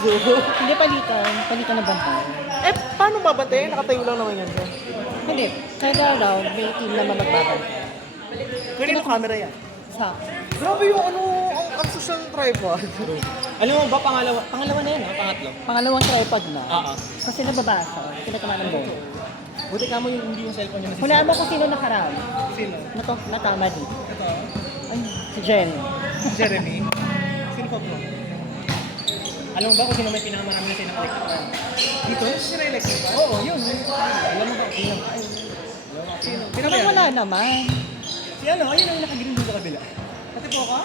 Hindi palitan na bantay. Eh, paano babantayan? Nakatayo lang naman yan dyan. Hindi, kada araw may team naman magbabantay. Kanino camera yan? Sa Grabe yung ang social tripod. Alam mo ba, pangalawa na yan, ha? Pangatlo. pangalawang tripod na. Oo. Kasi nababasa, pinatama ng bono. Buti ka mo yung hindi yung cellphone niya Hulaan mo kung sino nakarami. Sino? Natama dito. Ito? Ay, si Jen. Jeremy? Sino pa bro? Alam mo ba kung sino may pinakamarami na sinaka-electric fan? Dito? Sino electric ba? Oo, yun. Alam mo ba kung sino? Sino? Parang wala naman. Si ano, ayun ang nakagiling doon sa kabila. Pati po ka?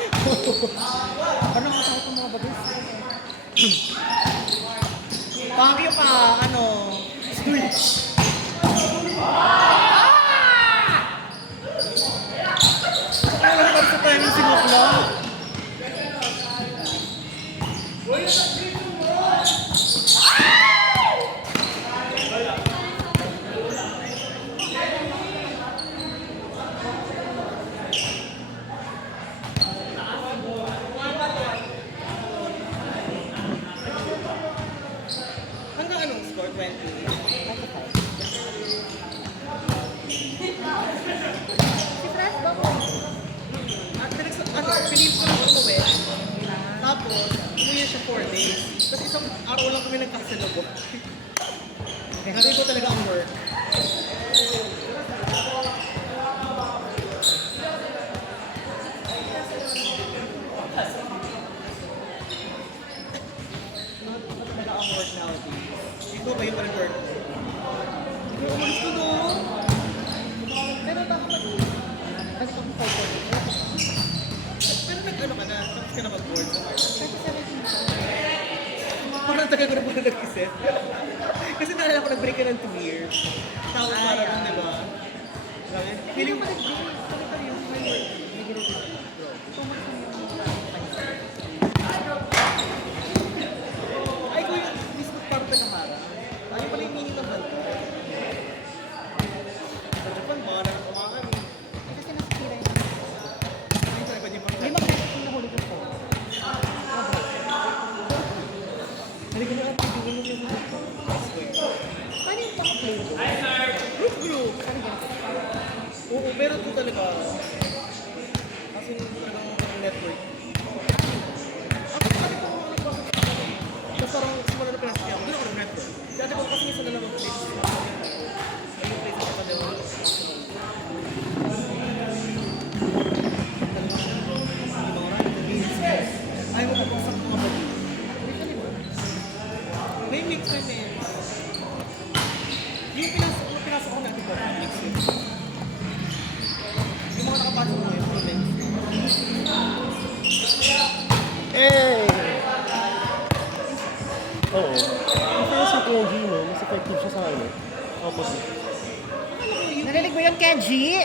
Parang nakatakot ng mga bagay. Pangyo ka, ano? Switch. Kaya lang para sa timing sinukla. Hanggang anong score? 20? Pinili ko lang umuwi. Tapos, umuwi siya 4 days. Tapos isang araw lang kami nagkakasalubo. Natin ko talaga ang work. Talaga ang work nowadays. Ikaw ba yung work? Ikaw umalis ko doon. Pero dapat kasi kung 5 pero nag-ano ka na? Tapos ka na mag-board sa March? Parang tagal ko na pala nag-isip. Kasi naalala ko nag-break ka ng 2 years. Tapos parang yun, diba? Feeling mo nag-break. Sabi tayo yung my work. Ay, ko yung mismo parang taga-mara. Ano pala yung meaning ng banta? Sa Japan, mga nakakumakan. Kasi nakikira yun. Yung tripod yung mga May magkakit yung nahuli ko po. Halika na ang tigilin mo siya sa Paano yung paka-play? group. Oo, pero ito talaga. Kasi talagang network. Tapos parang simula na pinasok niya ako, doon ako nag-network. Dati ko kasi isa na lang mag-place. Ayun, place ako pa daw. Ayaw mo kapagsak mga bago. May mix na yun. Yung pinasok ko natin ba? Mix yun. Yung mga nakapasok mo yun, mix. Eh! Oo. Kaya sa Kenji, no? Mas effective siya sa ano. Opposite. Narinig mo yun, Kenji?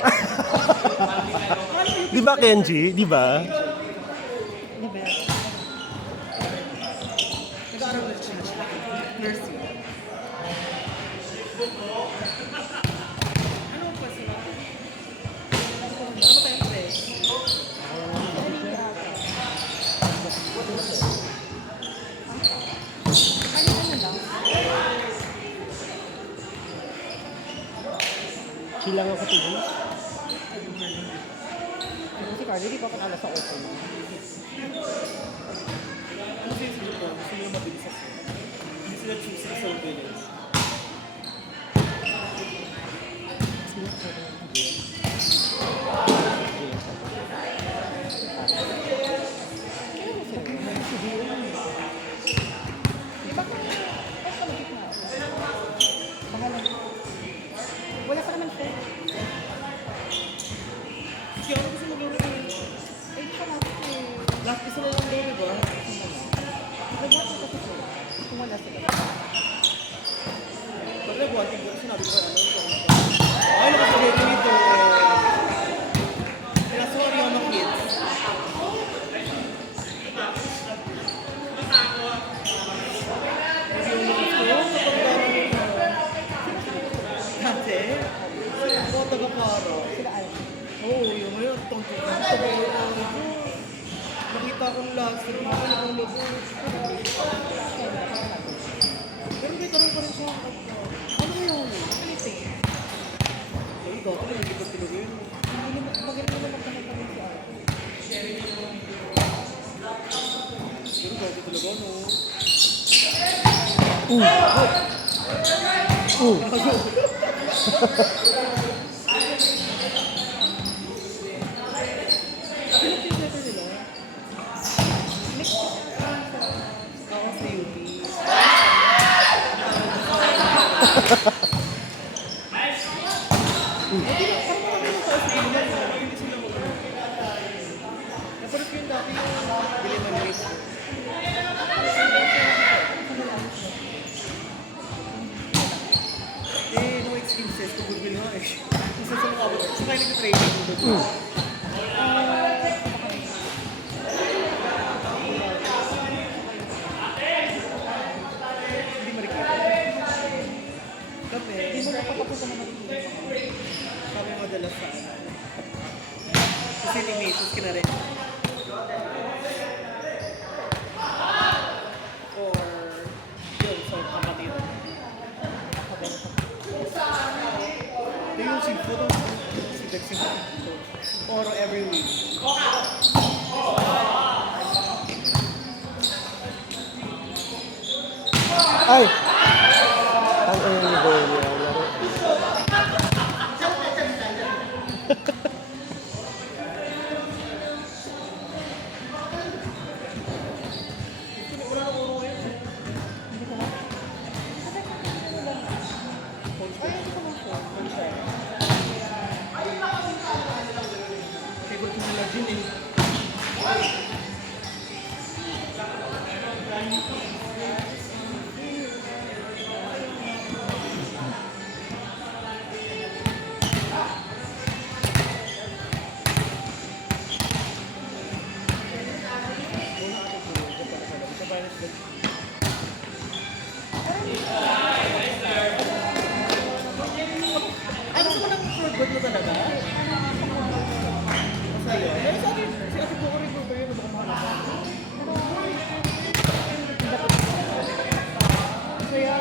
Di ba, Kenji? Di ba? Diba? Nag-aaral na siya. Nursing. Ano pa sila? Ano tayong press? Ano lang? Chill lang ako tigil. Si Carlo, di pa panalo sa open. Ano sila sa Japan? Gusto nila mabilis ako. Hindi sila choosing sa village. Di ba kung basta magkit na ako? Bahala. Wala pa naman po. Kaya ako gusto maglaro ng Eh, di pa natin eh. last piece na lang daw, diba? Nagbuhat ko kasi siya. Kung wala sila. Pag nag-wanting ko, sinabi ko ano, ay, nakasagay ko nito. Kaya sorry, mga kids. Kasi yung mga ko, kapag dati, mga taga-paro. Sila ay. Oo, yung ngayon, tungkol. Nakita akong last, sabi ko na ang logo. Pero may tanong pa rin siya. Ano yun? Anything. Ay, dati na hindi ko tinuloy yun. Hindi naman, magaling naman magtanong pa rin si Ate. Pero dati talaga, no? Ano yung letter nila? Ako sa UP. Napanood ko yung dati yung Diliman Race. No excuses, kung good na eh. Kung saan sa mga abot, sa kayo nag-training mo doon. Hindi marikita. Kami, Hindi mo napapapunta naman dito. kami madalas sa kasi teammates ka na rin. Or yun, so kapatid. Ito yung sigpo to. Si Dex yung kapatid. Or every week. Ay! Ang ang goal niya. Laro. Favorite ko nila din eh. Ay, gusto mo ng forgot mo talaga? Masaya. Pero sa akin, si Ate Coco rin ko yun, baka mahalaga. Kaya,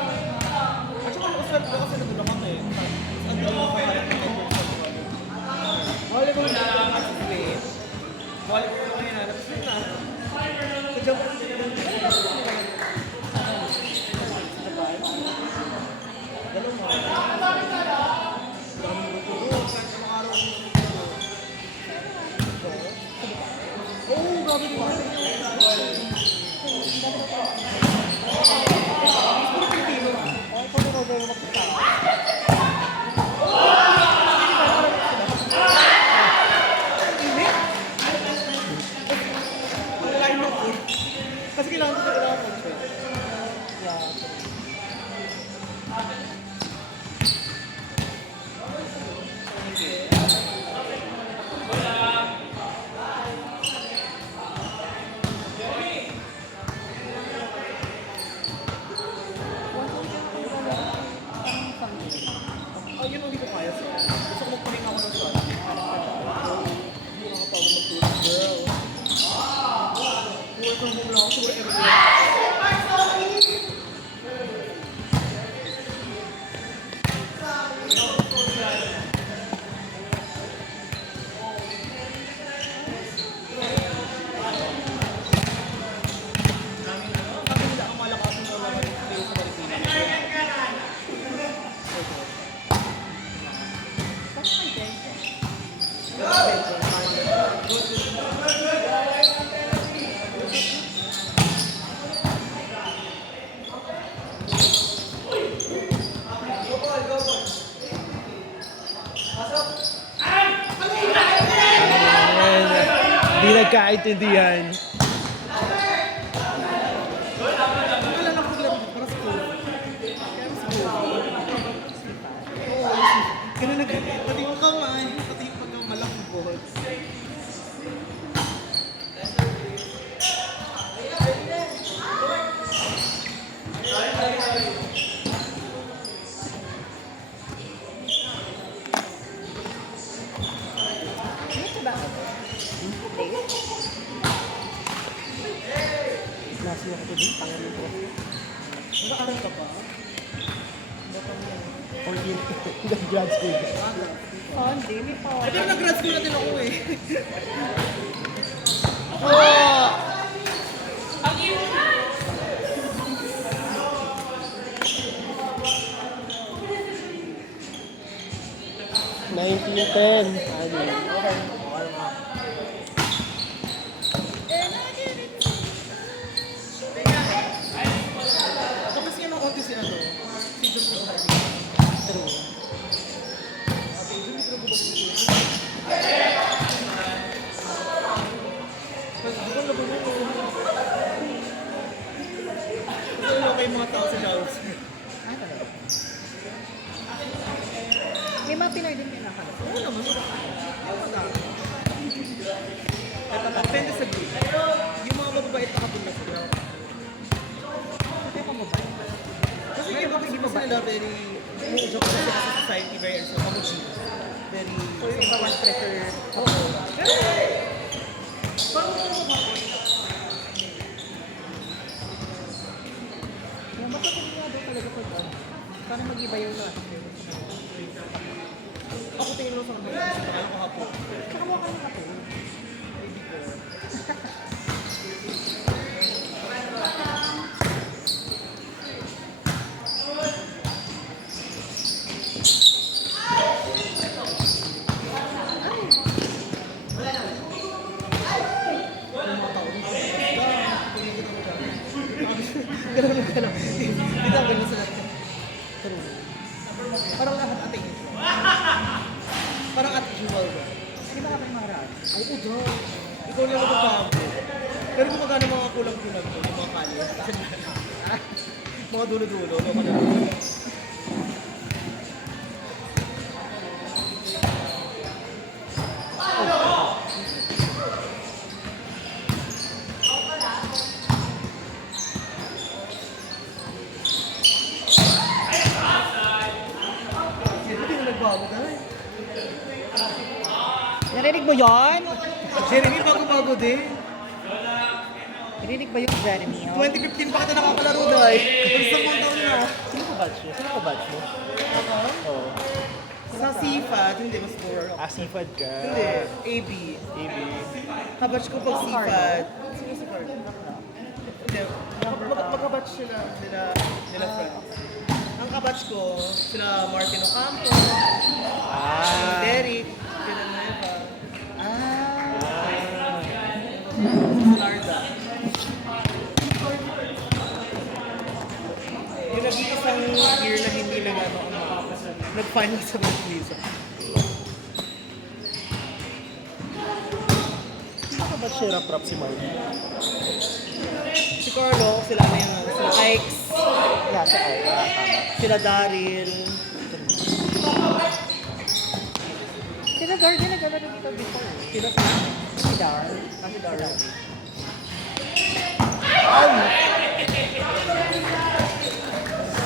at saka makaswerte ko kasi nagulong ako eh. Ang dami ko kaya rin ng network sa mga. Wala ko na at wait. Wala ko na ngayon na. Tapos na. Sa jump. Oh, grabe ko. Pilipino. Ay, kung ano ba yung magkita? Init? Ang line mo food. Kasi kailangan ko talaga ng food. Yeah. Oh, yun ang hindi ko kaya sir. Gusto ko magpahinga ako ng shot. Hindi ko nakapagod mag-tour. Girl. Work from home lang ako. Siguro everyday. Sabi nila, ang malakasan mo lang kayo sa Pilipinas. Hindi nagkaintindihan. Wala nang problema para sa school. Kaya sa school. Oo, ganun na ganun. Pati yung kamay, pati yung pagkamalambot. Ano ba? kasi ako today. Tangan ko. Nag-aaral ka pa? 14. Grad school. Oh, hindi. May pa. Eh, pero nag-grad school natin ako eh. Oh! 1910. Ano? Tapos nga ng konti si ano, si Josh Rosario. Pero, Ate, hindi ko nagubad si Josh. Mas di ba laban mo? Ito yung mga mga tao sa Charles. Ah, talaga. May mga Pinoy din yung nakala. Oo naman, madami. At depende sa group. Yung mga mababait na kabila sila. Kaya pa mo ba? Kasi yung mga hindi sila very, yung joke na sila sa society, very so homogeneous. Very, So yung iba one prefer. oo. Pero, parang Yung masakit nga daw talaga pag ano. Parang mag-iba yung lahat. ako tingin lang sa mga kasi nakala ko hapon. Saka mukha ng kape. Ganun. Hindi na ganun sa natin. Parang lahat ating ito. Parang at usual ba? Hindi ba ka pa yung mga raan? Ay, udo. Ikaw na magpapabo. Pero gumagana mga kulang-kulang ko, yung mga kalye. Kasi mga dulo-dulo, mga dulo. Hindi na nagbago dahil. Narinig mo yun? Jeremy, bago-bago din. Narinig ba yung Jeremy? 2015 pa kita nakakalaro dahil. Sa buong taon na. sino ka batch mo? Sino ka batch mo? Oo. Sa CFAT, hindi, mas more. Asifad ka. Hindi, AB. AB. Kabatch ko pag CFAT. Sino si Carl? Hindi, magkabatch sila nila friends. Ang kabatch ko, sila Martin Ocampo, si Derek, sila Nueva, si Larda. Yung nag-iisang year na hindi nag-final sa Baptista. Sino ka batch si Rap Rap si Mark? Si Carlo, sila na yung sila Ikes, Yeah, sa ay. sila Daryl. Sila Guardian nag-alala dito before. Sila Si Dar. si Daryl.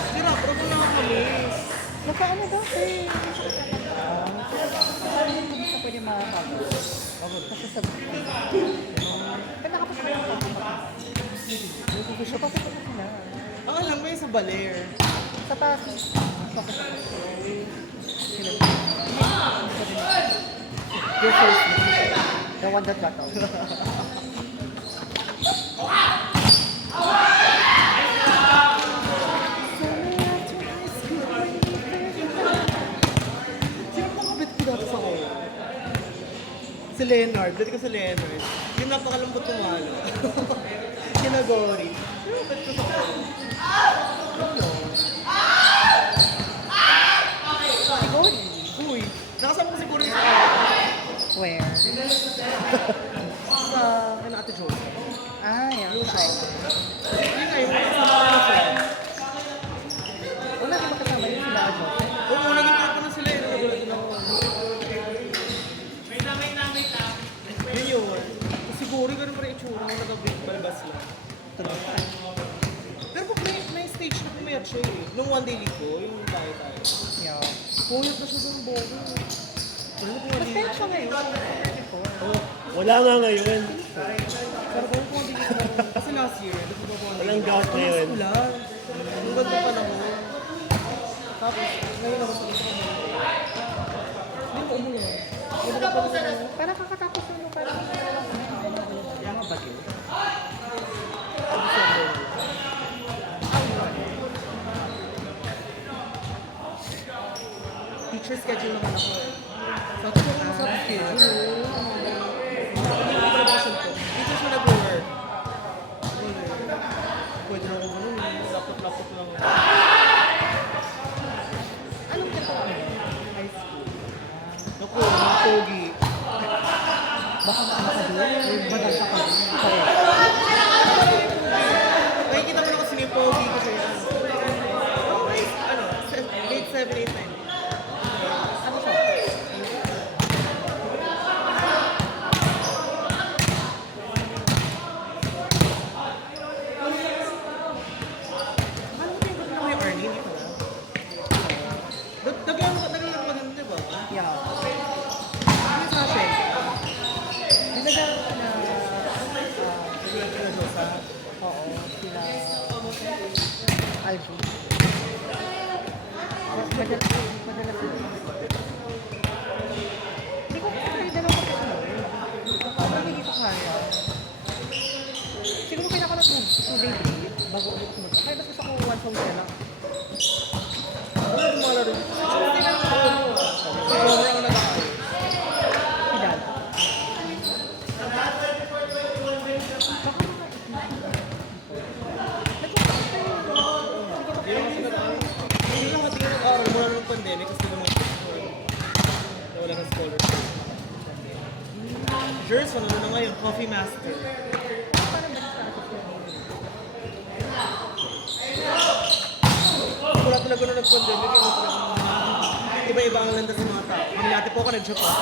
Si Rap, Rap na ako miss. Nakaano daw eh. Hindi ka pwede makakago. Kasi sa Pero nakapasok na yung kapapasok na sila. Ang alam mo yung sa Baler. Sa taas. Your first the one that got out. Sino nakabit ko dati sa kaya? Si Leonard. Dati ko si Leonard. Yung napakalambot kong malo. Kinagori. Sino nakabit ko sa kaya? Ano? Siguro. Uy. Nakasama ko siguro yung sa kaya. Where? Sa kina Ate Jo. Ah, yeah. Yung show. Yun nga, yung kasama ko na friends. Wala di ba kasama yung sila Jose? Oo, naging grupo na sila. Nagulat din ako. Yun yun. Siguro ganun pa rin itsura nung nag-balbas lang. Pero kung may stage na pumayat siya eh. Nung one day league ko, yung tayo-tayo. Yeah. Pumayat na siya doon bobo. Ano kung one day Mas siya ngayon. Wala nga ngayon. Pero kung one day league ko, kasi last year, nagpunta ko Walang gout na yun. Ulan. Ang ganda pa naman. Tapos, ngayon ako sa gusto ko. Hindi ko umulan. Ganda pa gusto ko. Parang kakatapos na parang Mga bagyo. Teacher schedule naman ako eh. So, ito naman sa schedule. Teacher siya nag-work. Pwede na ako ganun. Laptop lang. anong ito? High school. Naku, mga pogi. Baka makakadun. Madasa ka rin. Nakikita mo na kasi may pogi kasi yan. Ano, grade 7, 8, 9. Ano siya? Alam mo ba yung ganda na may Ernie? Hindi pala. Naglalaro ka din, di ba? Yeah. Ano sa atin? Di ba dyan na... Naglalaro ka sa... Oo, sila... Alvin. Madalas sila. Hindi ko kayo dalawa pa sila. Parang hindi ko kaya. Siguro pinaka na 2-day break bago ulit mo. Kaya basta ako 1 song sila. Wala yung mga laro. Hindi na ako. Siguro ako nag-aaral. Si Dad. Hindi lang natin nag-aaral mula nung pandemic kasi naman wala kang scholarship. Jers, ano na ngayon? Coffee Master. Wala talaga na nag-pandemic. Ano talaga iba-iba ang landas ng mga tao. Kami dati po ako nag-Japan.